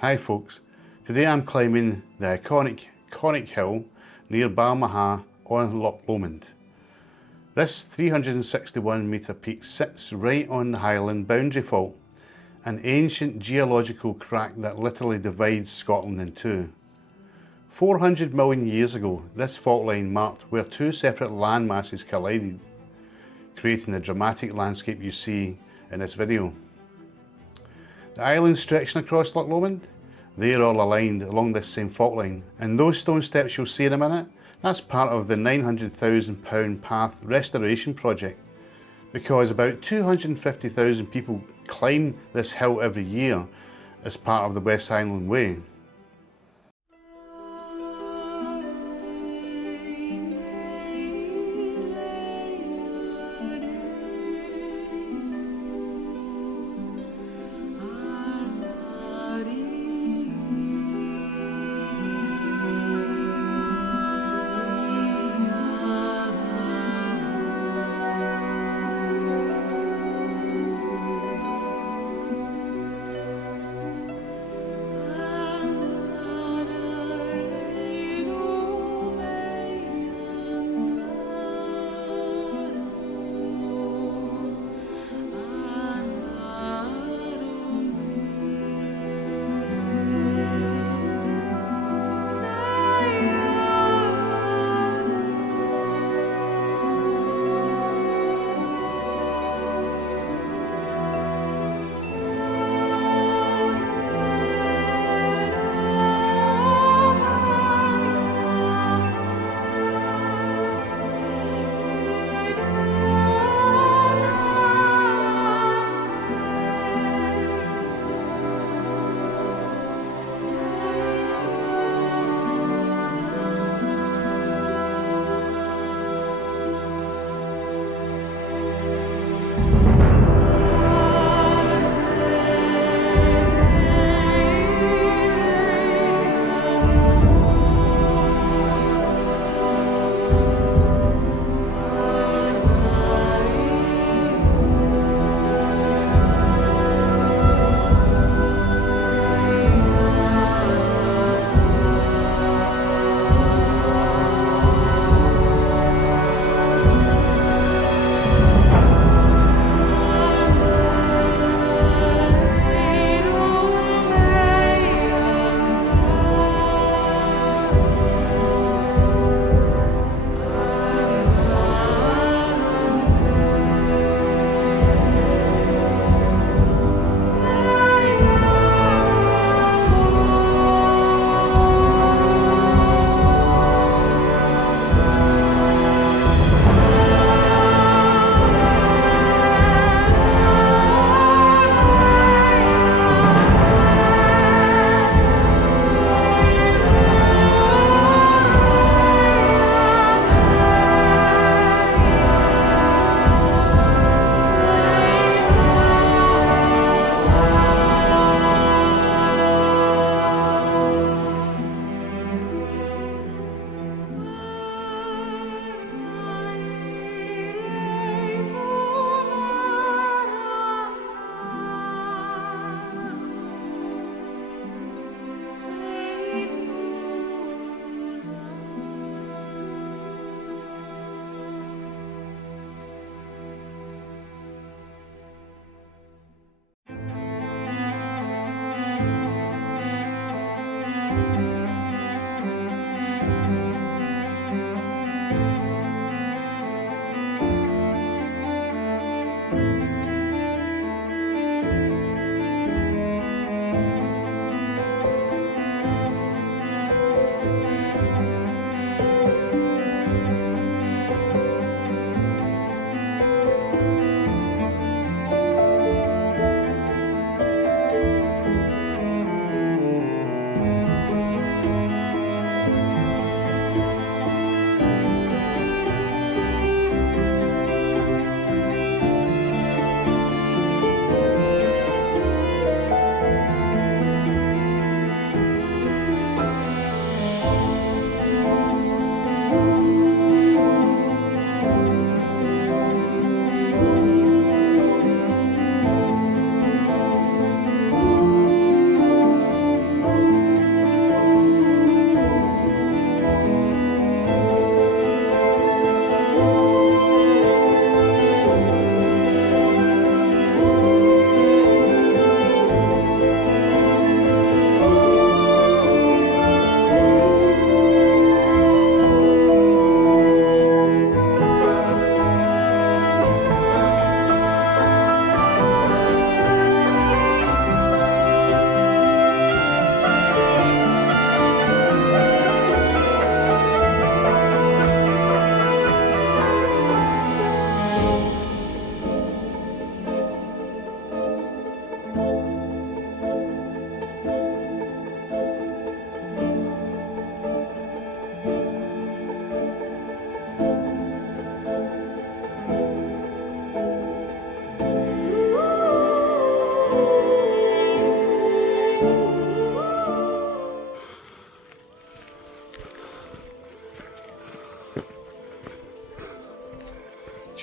Hi folks, today I'm climbing the iconic Conic Hill near Balmaha on Loch Lomond. This 361 metre peak sits right on the Highland Boundary Fault, an ancient geological crack that literally divides Scotland in two. 400 million years ago, this fault line marked where two separate land masses collided, creating the dramatic landscape you see in this video. The islands stretching across Loch Lomond, they're all aligned along this same fault line, and those stone steps you'll see in a minute, that's part of the £900,000 path restoration project, because about 250,000 people climb this hill every year as part of the West Highland Way.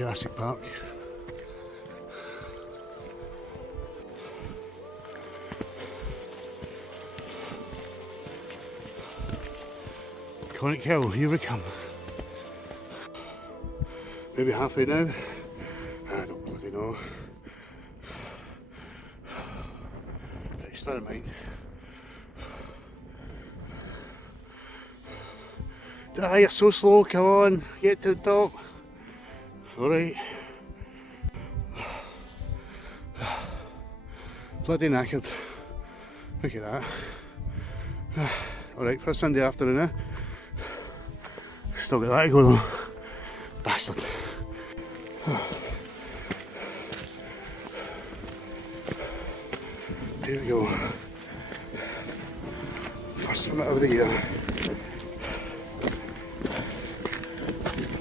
Jurassic Park. Conic Hill, here we come. Maybe halfway now? I don't bloody know. Right, start of mind. Ah, you're so slow, come on, get to the top. Alright. Bloody knackered. Look at that. Alright, for a Sunday afternoon, eh? Still got that to go though. Bastard. There we go. First summit of the year.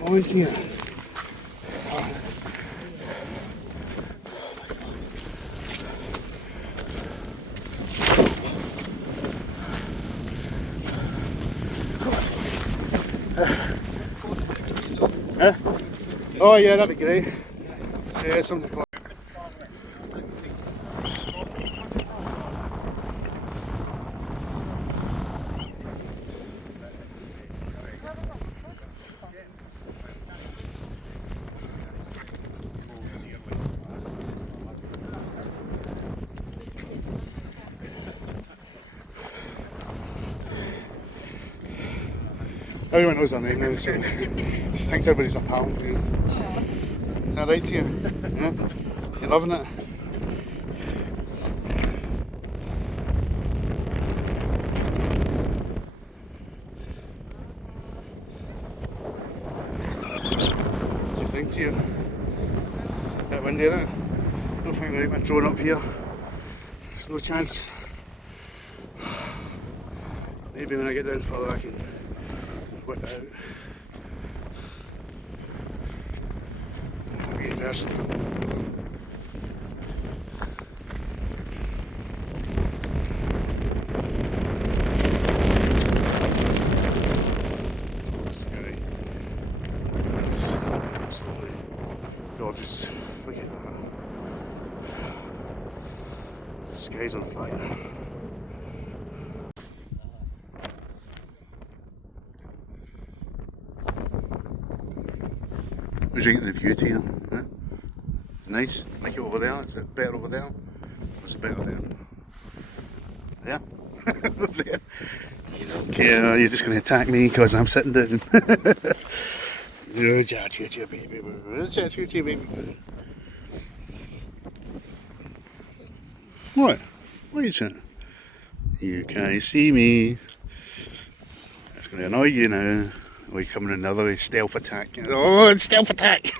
On here. Oh yeah, that'd be great. See, something quite. Everyone knows that name now, so she thinks everybody's a pal. You know. Is that right to you? Yeah? You loving it? What do you think to you? Bit windy, isn't it? I don't think we'll get my drone up here. There's no chance. Maybe when I get down further I can whip it out. Maybe inversion coming. Sky. It's absolutely gorgeous. Look at that. The sky's on fire. What do you think of the view to you? Huh? Nice. Like it over there? Is it better over there? Or is it better there? There? There. You don't care, you're just going to attack me because I'm sitting down. What? What are you saying? You can't see me. That's going to annoy you now. We coming another stealth attack. Oh, it's stealth attack!